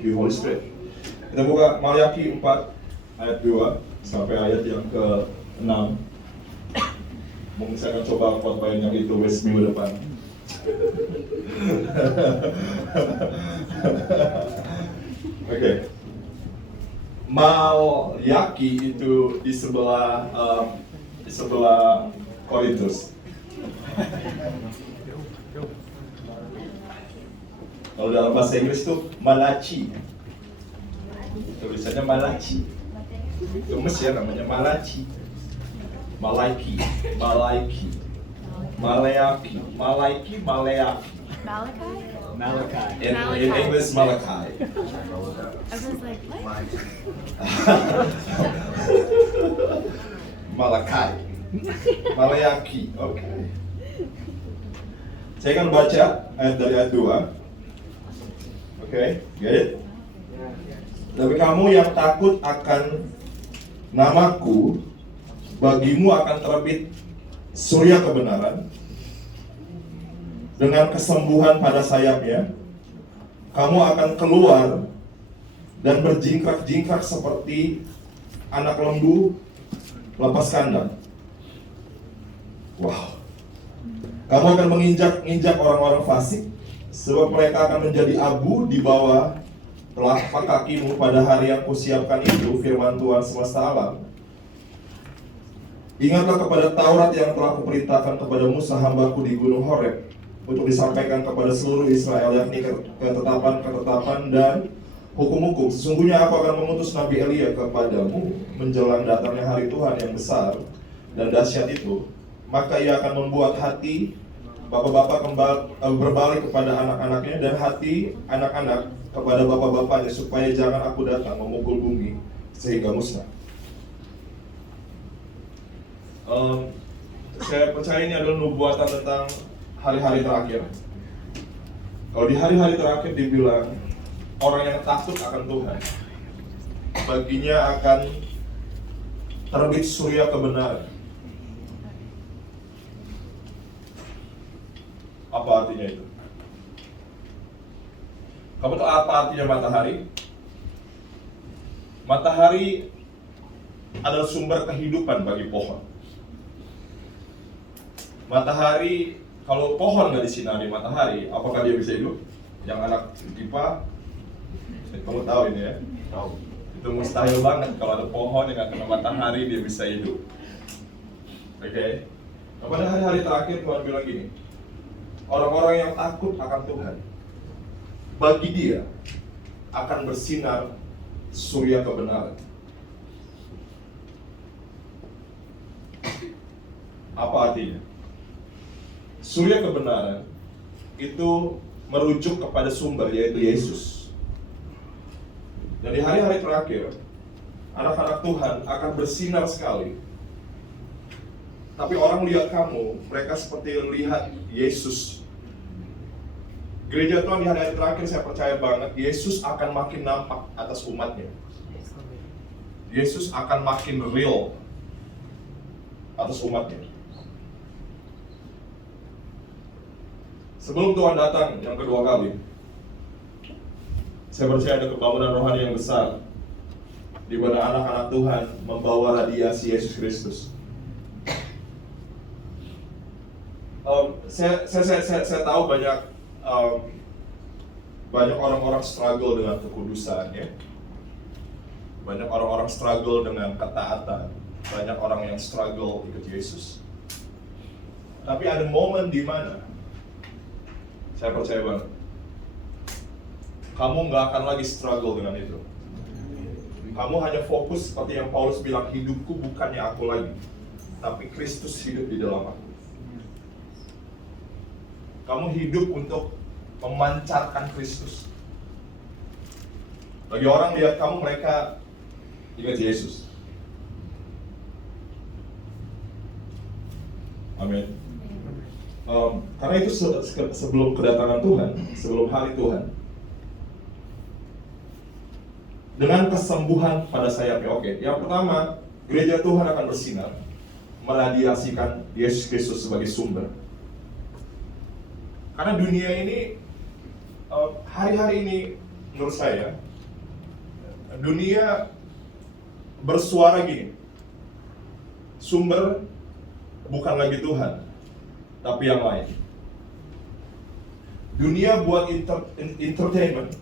Thank you Holy Spirit. Kita buka Maliaki 4 ayat 2 sampai ayat yang ke-6. Mungkin saya akan coba khotbah yang itu minggu depan. Oke. Maliaki itu di sebelah Korintus. Kalau dalam bahasa Inggris itu Malachi. Tulisannya Malachi. Itu Mesir namanya Malachi. Malaiki. Malaiki. Maleaki. Malaiki. Maleaki. Malachi? In English, Malachi. I was like, what? Malachi. Maleaki. Oke. Saya akan baca ayat dari ayat 2. Oke, get it? Tapi kamu yang takut akan namaku, bagimu akan terbit surya kebenaran dengan kesembuhan pada sayapnya. Kamu akan keluar dan berjingkrak-jingkrak seperti anak lembu lepas kandang. Wow. Kamu akan menginjak-injak orang-orang fasik, sebab mereka akan menjadi abu di bawah telapak kakimu pada hari yang kusiapkan itu, firman Tuhan semesta alam. Ingatlah kepada Taurat yang telah kuperintahkan kepada Musa hambaku di gunung Horeb, untuk disampaikan kepada seluruh Israel, yakni ketetapan-ketetapan dan hukum-hukum. Sesungguhnya aku akan mengutus Nabi Elia kepadamu menjelang datangnya hari Tuhan yang besar dan dahsyat itu. Maka ia akan membuat hati bapak-bapak berbalik kepada anak-anaknya dan hati anak-anak kepada bapak-bapaknya, supaya jangan aku datang memukul bumi sehingga musnah. Saya percaya ini adalah nubuatan tentang hari-hari terakhir. Kalau di hari-hari terakhir dibilang orang yang takut akan Tuhan, baginya akan terbit surya kebenaran. Apa artinya itu? Kamu tahu apa artinya matahari? Matahari adalah sumber kehidupan bagi pohon. Matahari, kalau pohon nggak disinari matahari, apakah dia bisa hidup? Yang anak IPA, kamu tahu ini ya? Tahu. Itu mustahil banget kalau ada pohon yang nggak kena matahari dia bisa hidup. Oke? Nah, pada hari-hari terakhir Tuhan bilang gini, orang-orang yang takut akan Tuhan, bagi dia akan bersinar surya kebenaran. Apa artinya? Surya kebenaran itu merujuk kepada sumber, yaitu Yesus. Dan di hari-hari terakhir, anak-anak Tuhan akan bersinar sekali. Tapi orang lihat kamu, mereka seperti lihat Yesus. Gereja Tuhan di hari-hari terakhir, saya percaya banget, Yesus akan makin nampak atas umatnya. Yesus akan makin real atas umatnya. Sebelum Tuhan datang yang kedua kali, saya percaya ada kebangunan rohani yang besar, di mana anak-anak Tuhan membawa radiasi Yesus Kristus. Saya tahu banyak orang-orang struggle dengan kekudusan, ya. Banyak orang-orang struggle dengan ketaatan. Banyak orang yang struggle ikut Yesus. Tapi ada momen di mana saya percaya banget, kamu nggak akan lagi struggle dengan itu. Kamu hanya fokus seperti yang Paulus bilang, hidupku bukannya aku lagi, tapi Kristus hidup di dalam aku. Kamu hidup untuk memancarkan Kristus. Bagi orang lihat kamu, mereka ingat Yesus. Amin. Karena itu sebelum kedatangan Tuhan, sebelum hari Tuhan, dengan kesembuhan pada sayapnya. Oke, yang pertama, gereja Tuhan akan bersinar, meradiasikan Yesus Kristus sebagai sumber. Karena dunia ini hari-hari ini menurut saya, dunia bersuara gini, sumber bukan lagi Tuhan, tapi yang lain. Dunia buat entertainment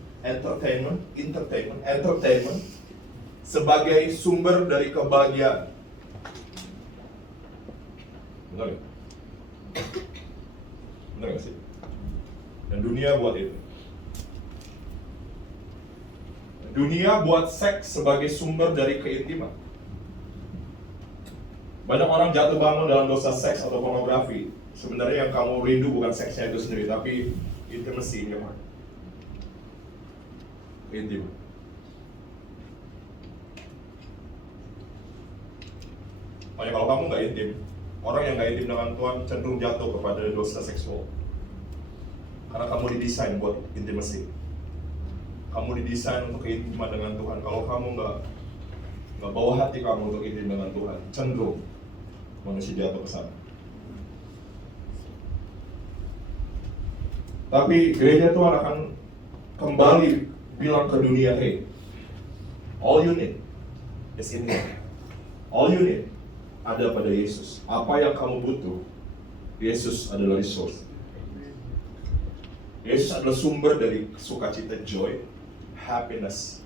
sebagai sumber dari kebahagiaan. Benar ya? Benar gak sih? Dan dunia buat itu. Dunia buat seks sebagai sumber dari keintiman. Banyak orang jatuh bangun dalam dosa seks atau pornografi. Sebenarnya yang kamu rindu bukan seksnya itu sendiri, tapi intimacy in your heart. Intim. Makanya kalau kamu nggak intim, orang yang nggak intim dengan Tuhan cenderung jatuh kepada dosa seksual. Karena kamu didesain buat intimacy. Kamu didesain untuk keintiman dengan Tuhan. Kalau kamu nggak bawa hati kamu untuk intim dengan Tuhan, cenderung manusia jatuh ke sana. Tapi gereja Tuhan akan kembali bilang ke dunia, hey, all you need is in me. All you need ada pada Yesus. Apa yang kamu butuh, Yesus adalah resource. Yesus adalah sumber dari sukacita, joy, happiness,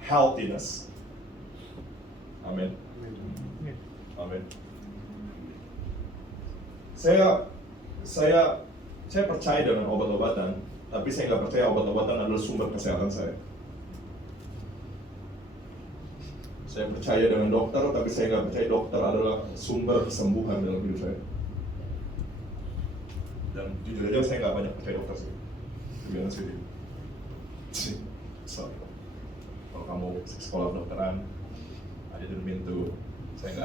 healthiness. Amin. Amin. Saya percaya dengan obat-obatan, tapi saya nggak percaya obat-obatan adalah sumber kesehatan saya. Saya percaya dengan dokter, tapi saya nggak percaya dokter adalah sumber kesembuhan dalam hidup saya. Dan jujur aja saya nggak banyak percaya dokter sih. Gimana sih? Sorry. Kalau kamu sekolah kedokteran, I didn't mean to. Saya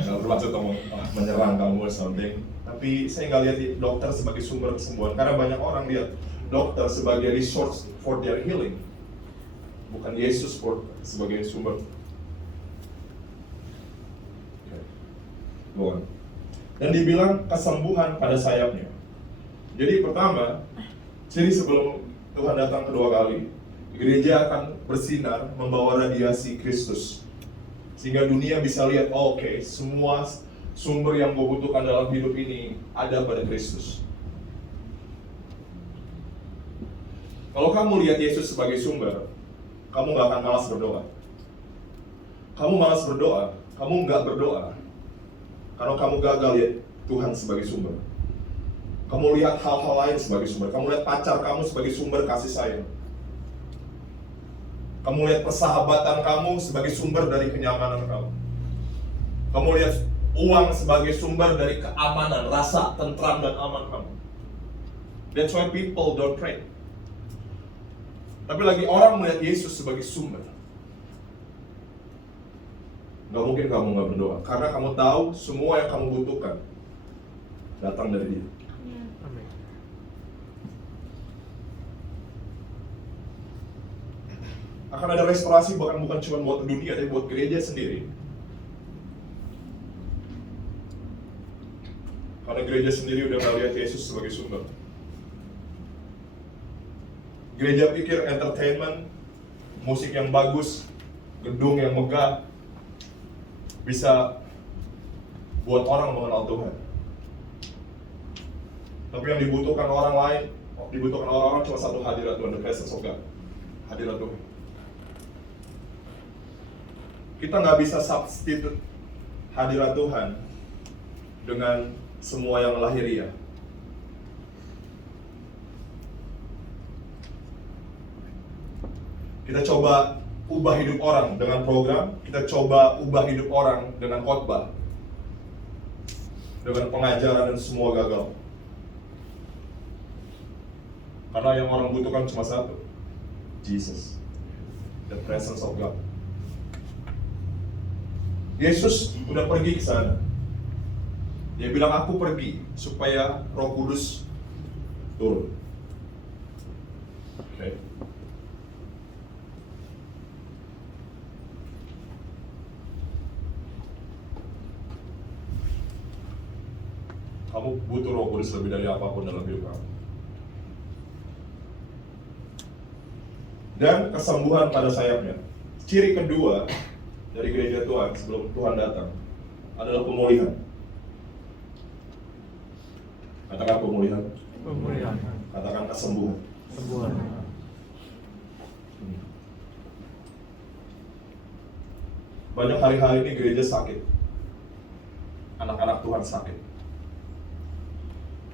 nggak bermaksud menyerang kamu or something. Tapi saya nggak lihat dokter sebagai sumber kesembuhan. Karena banyak orang lihat dokter sebagai resource for their healing, bukan Yesus sebagai sumber. Go on. Dan dibilang kesembuhan pada sayapnya. Jadi pertama, jadi sebelum Tuhan datang kedua kali, gereja akan bersinar membawa radiasi Kristus. Sehingga dunia bisa lihat, oh, oke, semua sumber yang gue butuhkan dalam hidup ini ada pada Kristus. Kalau kamu lihat Yesus sebagai sumber, kamu gak akan malas berdoa. Kamu malas berdoa, kamu gak berdoa karena kamu gagal lihat Tuhan sebagai sumber. Kamu lihat hal-hal lain sebagai sumber. Kamu lihat pacar kamu sebagai sumber kasih sayang. Kamu lihat persahabatan kamu sebagai sumber dari kenyamanan kamu. Kamu lihat uang sebagai sumber dari keamanan, rasa tentram dan aman kamu. That's why people don't pray. Tapi lagi orang melihat Yesus sebagai sumber. Gak mungkin kamu gak berdoa, karena kamu tahu semua yang kamu butuhkan datang dari Dia. Akan ada restorasi bukan cuma buat dunia, tapi buat gereja sendiri. Karena gereja sendiri udah gak lihat Yesus sebagai sumber. Gereja pikir entertainment, musik yang bagus, gedung yang megah bisa buat orang mengenal Tuhan. Tapi yang dibutuhkan orang-orang cuma satu, hadirat Tuhan, the presence of God. Hadirat Tuhan. Kita nggak bisa substitute hadirat Tuhan dengan semua yang lahiriah. Kita coba ubah hidup orang dengan program, kita coba ubah hidup orang dengan khotbah, dengan pengajaran, dan semua gagal. Karena yang orang butuhkan cuma satu, Jesus, the presence of God. Yesus udah pergi ke sana. Dia bilang, aku pergi supaya Roh Kudus turun. Okay. Kamu butuh Roh Kudus lebih dari apapun dalam hidup kamu. dan kesembuhan pada sayapnya. Ciri kedua dari gereja Tuhan sebelum Tuhan datang adalah pemulihan. Katakan pemulihan. Pemulihan. Katakan kesembuhan. Kesembuhan. Banyak hari-hari ini gereja sakit. Anak-anak Tuhan sakit.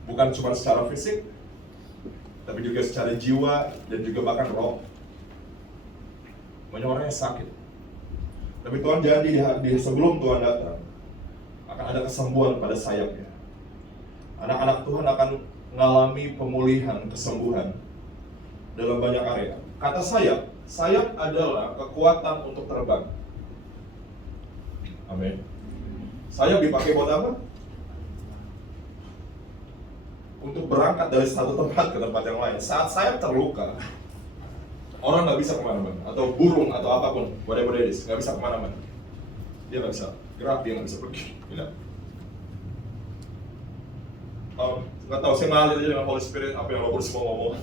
Bukan cuma secara fisik, tapi juga secara jiwa dan juga bahkan roh. Banyak orang yang sakit. Tapi Tuhan janji di sebelum Tuhan datang akan ada kesembuhan pada sayapnya. Anak-anak Tuhan akan mengalami pemulihan, kesembuhan dalam banyak area. Kata sayap adalah kekuatan untuk terbang. Amin. Sayap dipakai buat apa? Untuk berangkat dari satu tempat ke tempat yang lain. Saat sayap terluka, orang nggak bisa kemana-mana. Atau burung atau apapun, whatever it is, nggak bisa kemana-mana. Dia nggak bisa gerak, dia nggak bisa pergi. Tidak. Nggak tahu, saya ngalir aja dengan Holy Spirit apa yang Roh Kudus mau ngomong.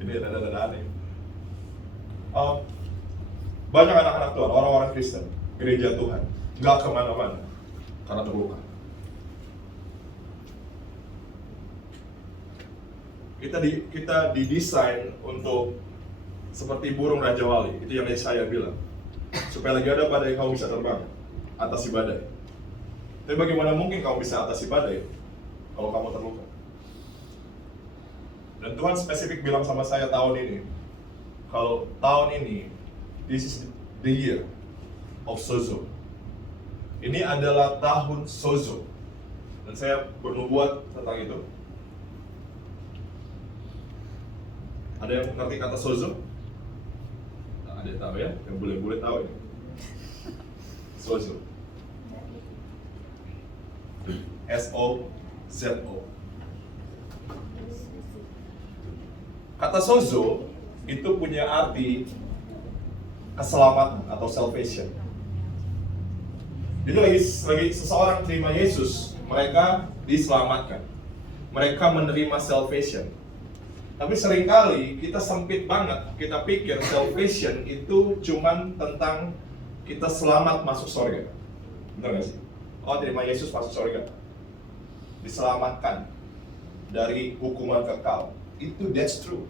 Ini ada aneh. Banyak anak-anak Tuhan, orang-orang Kristen, gereja Tuhan, nggak kemana-mana karena terluka. Kita didesain untuk seperti burung Raja Wali, itu yang saya bilang, supaya lagi ada badai kamu bisa terbang atasi badai. Tapi bagaimana mungkin kamu bisa atasi badai kalau kamu terluka? Dan Tuhan spesifik bilang sama saya tahun ini, kalau tahun ini, this is the year of Sozo. Ini adalah tahun Sozo. Dan saya bernubuat tentang itu. Ada yang ngerti kata Sozo? Nah, ada yang tahu ya? Yang boleh tahu ya? Sozo. S-O-Z-O. Kata sozo itu punya arti keselamatan atau salvation. Jadi lagi seseorang terima Yesus, mereka diselamatkan. Mereka menerima salvation. Tapi seringkali kita sempit banget, kita pikir salvation itu cuman tentang kita selamat masuk surga. Benar gak sih? Oh, terima Yesus masuk surga, diselamatkan dari hukuman kekal. Itu that's true.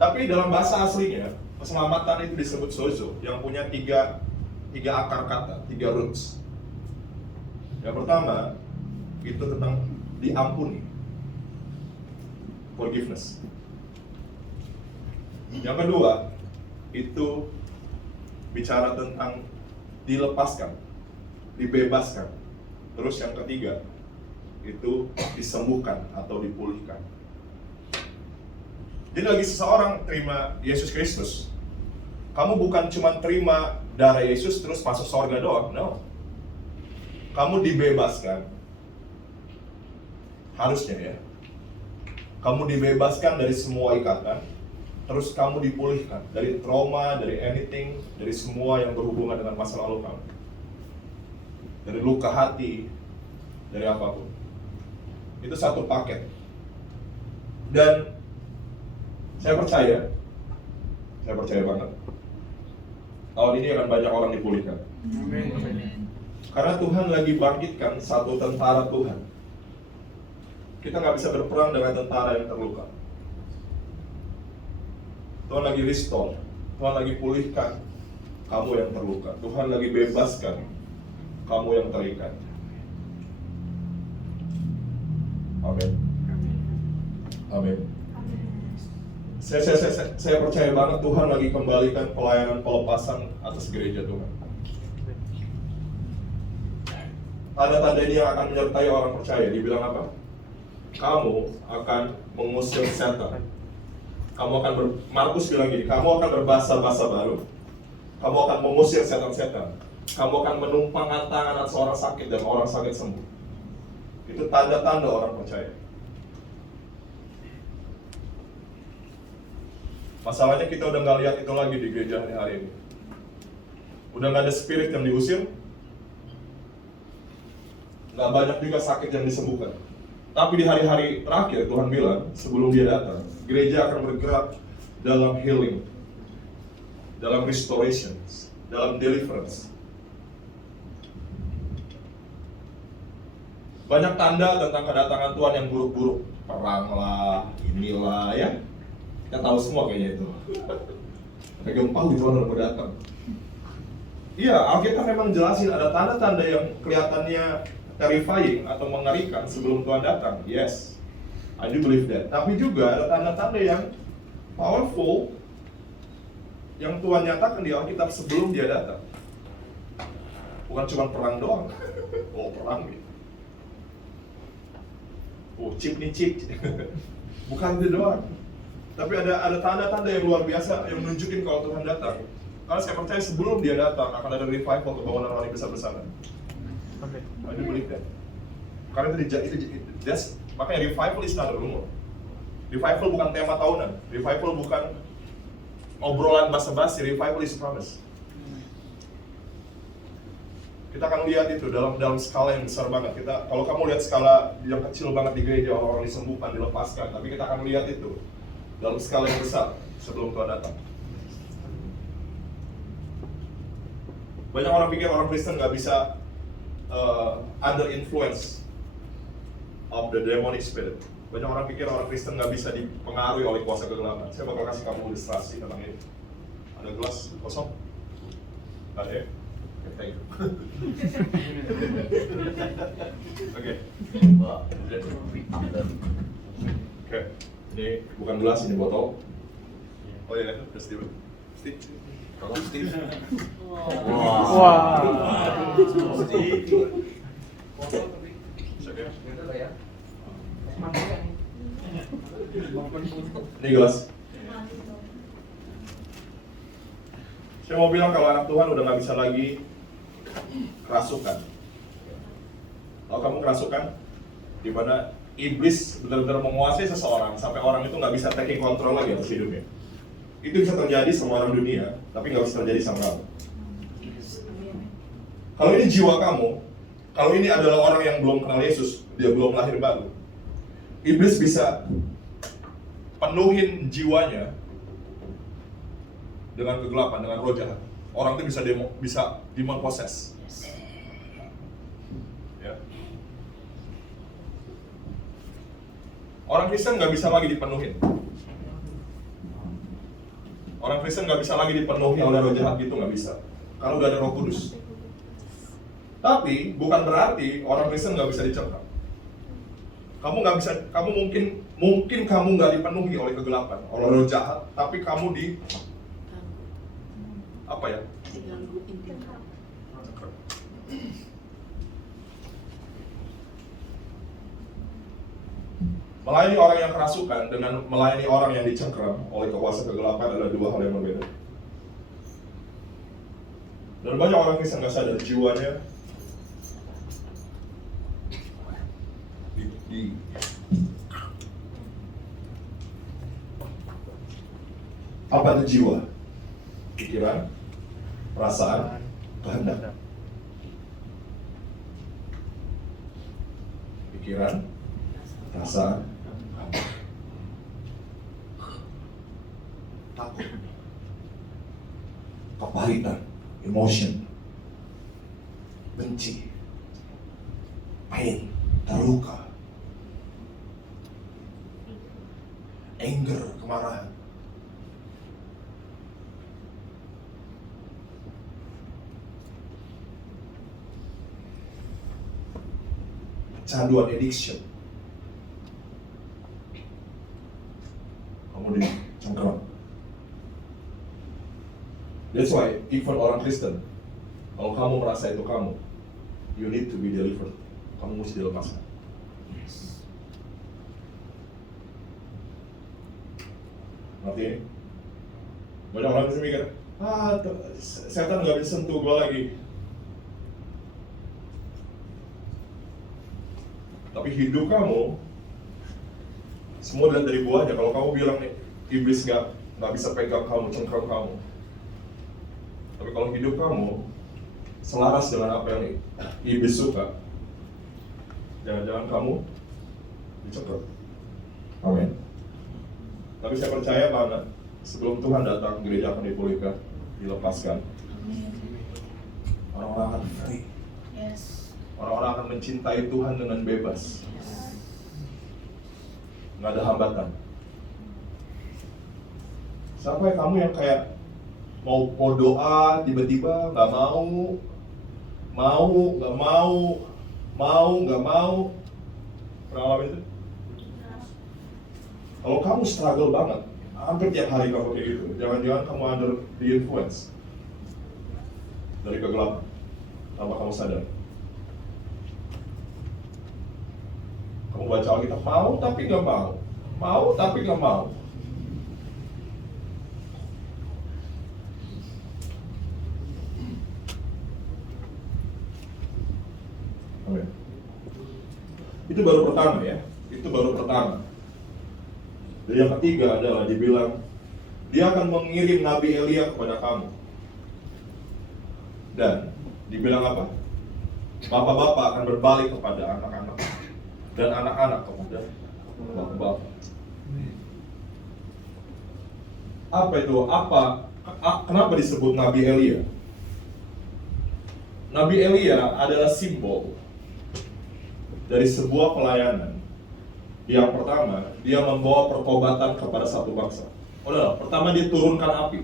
Tapi dalam bahasa aslinya, keselamatan itu disebut sozo, yang punya tiga akar kata, 3 roots. Yang pertama, itu tentang diampuni, forgiveness. Yang kedua, itu bicara tentang dilepaskan, dibebaskan. Terus yang ketiga, itu disembuhkan atau dipulihkan. Jadi lagi seseorang terima Yesus Kristus, kamu bukan cuma terima darah Yesus terus masuk surga doang, no. Kamu dibebaskan, harusnya ya. Kamu dibebaskan dari semua ikatan, terus kamu dipulihkan dari trauma, dari anything, dari semua yang berhubungan dengan masa lalu kamu. Dari luka hati, dari apapun. Itu satu paket. Dan saya percaya banget, tahun ini akan banyak orang dipulihkan. Amin. Karena Tuhan lagi bangkitkan satu tentara Tuhan. Kita nggak bisa berperang dengan tentara yang terluka. Tuhan lagi restore, Tuhan lagi pulihkan kamu yang terluka. Tuhan lagi bebaskan kamu yang terikat. Amin. Amin. Saya percaya banget Tuhan lagi kembalikan pelayanan pelepasan atas gereja Tuhan. Tanda-tanda ini yang akan menyertai orang percaya, dibilang apa? Kamu akan mengusir setan. Markus bilang gini, kamu akan berbahasa-bahasa baru. Kamu akan mengusir setan-setan. Kamu akan menumpangkan tangan atas orang sakit dan orang sakit sembuh. Itu tanda-tanda orang percaya. Masalahnya kita udah nggak lihat itu lagi di gereja hari ini. Udah nggak ada spirit yang diusir, nggak banyak juga sakit yang disembuhkan. Tapi di hari-hari terakhir Tuhan bilang sebelum Dia datang, gereja akan bergerak dalam healing, dalam restoration, dalam deliverance. Banyak tanda tentang kedatangan Tuhan yang buruk-buruk, perang lah, inilah ya. Kita tahu semua kayaknya itu. Kayak gempa Tuhan udah datang. Iya, Alkitab memang jelasin ada tanda-tanda yang kelihatannya terrifying atau mengerikan sebelum Tuhan datang. Yes, I do believe that. Tapi juga ada tanda-tanda yang powerful yang Tuhan nyatakan di Alkitab sebelum Dia datang. Bukan cuma perang doang. Oh, perang gitu. Oh, chip nih chip. Bukan itu doang. Tapi ada tanda-tanda yang luar biasa yang menunjukin kalau Tuhan datang. Karena saya percaya sebelum Dia datang akan ada revival kebangunan rohani besar-besaran. Oke. I do believe that. Karena makanya revival is not a rumor. Revival bukan tema tahunan. Revival bukan obrolan basa-basi. Revival is promise. Kita akan lihat itu dalam skala yang besar banget. Kalau kamu lihat skala yang kecil banget di gereja, orang disembuhkan, dilepaskan. Tapi kita akan lihat itu dalam skala yang besar sebelum Tuhan datang. Banyak orang pikir orang Kristen nggak bisa under influence of the demonic spirit. Banyak orang pikir orang Kristen nggak bisa dipengaruhi oleh kuasa kegelapan. Saya bakal kasih kamu ilustrasi tentang ini. Ada gelas kosong? Ada ya? Okay, thank you. Oke. Oke. Ini bukan gelas, ini botol. Oh iya, itu Steve. Kalau Steve. Wah. Ini gelas. Saya mau bilang kalau anak Tuhan udah nggak bisa lagi kerasukan. Kalau kamu kerasukan, di mana iblis benar-benar menguasai seseorang sampai orang itu nggak bisa taking control lagi atas hidupnya. Itu bisa terjadi sama orang dunia, tapi nggak bisa terjadi sama kamu. Kalau ini jiwa kamu, kalau ini adalah orang yang belum kenal Yesus, dia belum lahir baru, iblis bisa penuhin jiwanya dengan kegelapan, dengan roh jahat. Orang itu bisa demon possess. Ya. Orang Kristen nggak bisa lagi dipenuhin. Orang Kristen nggak bisa lagi dipenuhi oleh roh jahat gitu, nggak bisa. Kalau udah ada Roh Kudus. Tapi bukan berarti orang Kristen nggak bisa dicegah. Kamu nggak bisa, mungkin kamu nggak dipenuhi oleh kegelapan, oleh roh jahat, tapi kamu apa ya? Melayani orang yang kerasukan dengan melayani orang yang dicengkram oleh kuasa kegelapan adalah dua hal yang berbeda. Dan banyak orang Kristen nggak sadar jiwanya apa itu jiwa? Pikiran, perasaan, kehendak. Pikiran, perasaan, takut, kepahitan, emotion, benci, pain, terluka, anger, kemarahan. Kecanduan, addiction. Kamu dicengkeram. That's why even orang Kristen, kalau kamu merasa itu kamu, you need to be delivered. Kamu mesti dilepaskan. Ngerti ini? Banyak orang Kristen mikir, setan gak bisa sentuh gue lagi. Tapi hidup kamu, semua dilihat dari buahnya. Kalau kamu bilang nih, iblis gak bisa pegang kamu, cengkram kamu. Tapi kalau hidup kamu selaras dengan apa yang iblis suka, jangan-jangan kamu dicengkram. Amin. Tapi saya percaya banget, sebelum Tuhan datang, gereja akan dipulihkan, dilepaskan. Orang-orang akan free. Yes. Orang-orang akan mencintai Tuhan dengan bebas. Nggak ada hambatan. Sampai kamu yang kayak mau doa, tiba-tiba nggak mau, nggak mau. Pernah ngalamin itu? Kalau kamu struggle banget, hampir tiap hari kamu kayak gitu, jangan-jangan kamu under the influence dari kegelapan tanpa kamu sadar. Kamu baca Alkitab, mau tapi nggak mau, mau tapi nggak mau. Amin. Itu baru pertama ya, itu baru pertama. Dan yang ketiga adalah dibilang, dia akan mengirim Nabi Elia kepada kamu. Dan dibilang apa? Bapak-bapak akan berbalik kepada anak-anak, dan anak-anak kepada bapak-bapak. Apa itu? Kenapa disebut Nabi Elia? Nabi Elia adalah simbol dari sebuah pelayanan. Yang pertama, dia membawa pertobatan kepada satu bangsa. Pertama dia turunkan api.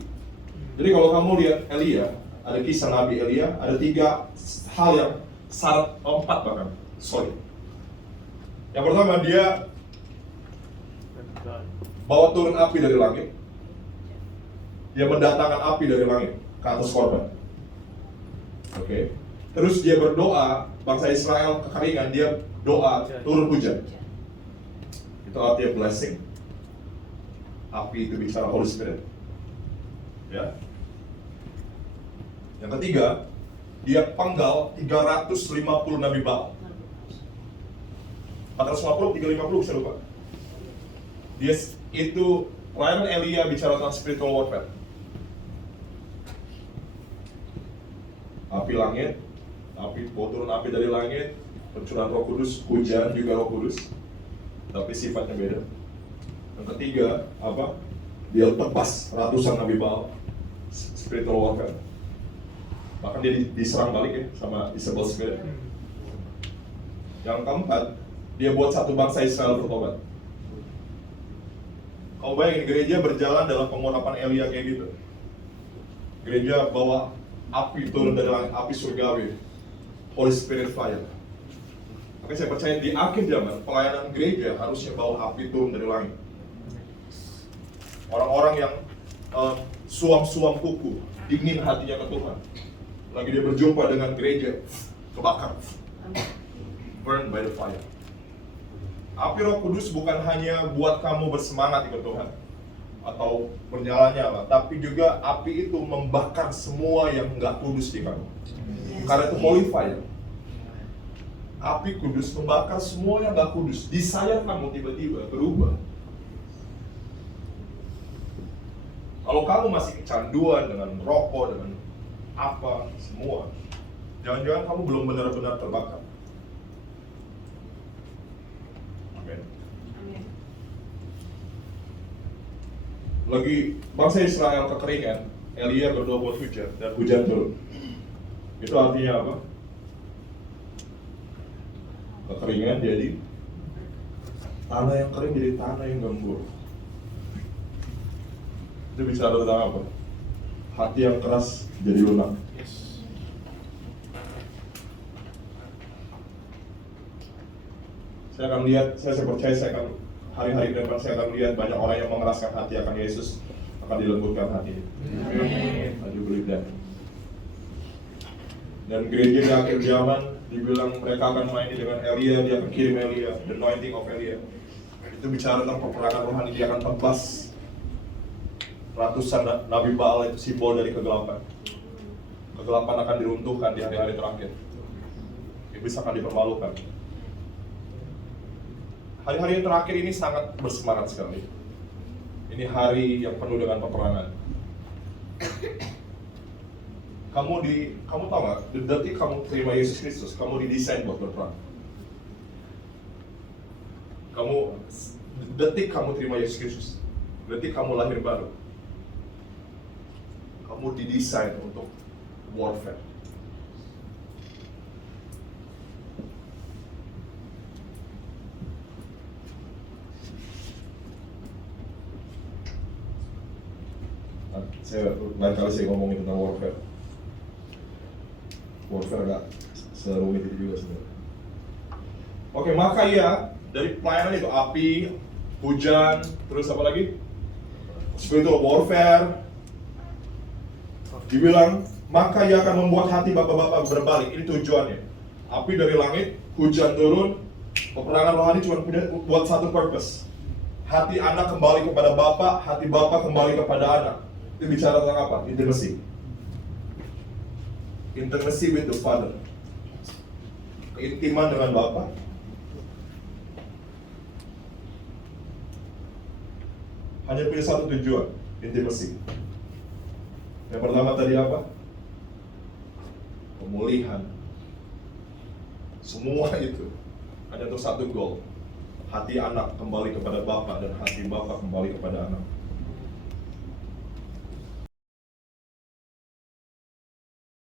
Jadi kalau kamu lihat Elia, ada kisah Nabi Elia, ada 3 hal yang syarat, 4 bahkan. Yang pertama, dia bawa turun api dari langit. Dia mendatangkan api dari langit ke atas korban. Oke. Terus dia berdoa, bangsa Israel kekeringan, dia doa turun hujan. Itu artinya blessing. Api itu bicara Holy Spirit. Ya. Yang ketiga, dia penggal 350 Nabi Baal. 450, 350 bisa lupa. Dia itu pelayanan Elia bicara tentang spiritual warfare. Api langit, turun api dari langit, pencurahan Roh Kudus, hujan juga Roh Kudus, tapi sifatnya beda. Yang ketiga, apa? Dia tebas ratusan Nabi Baal, spiritual warfare. Bahkan dia diserang balik ya sama Isabel Spirit. Yang keempat, dia buat satu bangsa Israel bertobat. Kau bayangin gereja berjalan dalam pengurapan Elia kayak gitu. Gereja bawa api turun dari langit, api surgawi, Holy Spirit fire. Maka saya percaya di akhir zaman pelayanan gereja harusnya bawa api turun dari langit. Orang-orang yang suam-suam kuku, dingin hatinya ke Tuhan. Lagi dia berjumpa dengan gereja, kebakar, burn by the fire. Api Roh Kudus bukan hanya buat kamu bersemangat ikut Tuhan atau bernyala-nyala, tapi juga api itu membakar semua yang nggak kudus di kamu. Karena itu holy fire. Api kudus membakar semua yang nggak kudus. Desire kamu tiba-tiba berubah. Kalau kamu masih kecanduan dengan rokok, dengan apa semua, jangan-jangan kamu belum benar-benar terbakar. Amin. Lagi bangsa Israel kekeringan, Elia berdoa buat hujan dan hujan turun. Itu artinya apa? Kekeringan jadi tanah yang kering jadi tanah yang gembur. Itu bicara tentang apa? Hati yang keras jadi lunak. Saya akan lihat, saya percaya saya akan hari-hari ke depan saya akan lihat banyak orang yang mengeraskan hati akan Yesus akan dilembutkan hati. I do believe that. Dan gereja di akhir zaman dibilang mereka akan main dengan Elia, dia akan kirim Elia, the anointing of Elia. Itu bicara tentang peperangan rohani, dia akan tebas ratusan Nabi Baal, itu simbol dari kegelapan. Kegelapan akan diruntuhkan di hari-hari terakhir. Iblis akan dipermalukan. Hari-hari yang terakhir ini sangat bersemangat sekali. Ini hari yang penuh dengan peperangan. Kamu tahu nggak? Detik kamu terima Yesus Kristus, kamu didesain buat berperang. Detik kamu terima Yesus Kristus, detik kamu lahir baru, Kamu didesain untuk warfare. Saya lain kali saya ngomongin tentang warfare. Warfare agak serumit itu juga sebenarnya. Oke, maka ya dari pelayanan itu api, hujan, terus apa lagi? Spiritual warfare. Dibilang maka ia akan membuat hati bapak-bapak berbalik. Ini tujuannya. Api dari langit, hujan turun. Peperangan rohani cuma punya buat satu purpose. Hati anak kembali kepada bapak, hati bapak kembali kepada anak. Itu bicara tentang apa? Intimacy. Intimacy with the Father. Keintiman dengan Bapa. Hanya punya satu tujuan, intimacy. Yang pertama tadi apa? Pemulihan. Semua itu hanya untuk satu goal. Hati anak kembali kepada Bapa dan hati Bapa kembali kepada anak.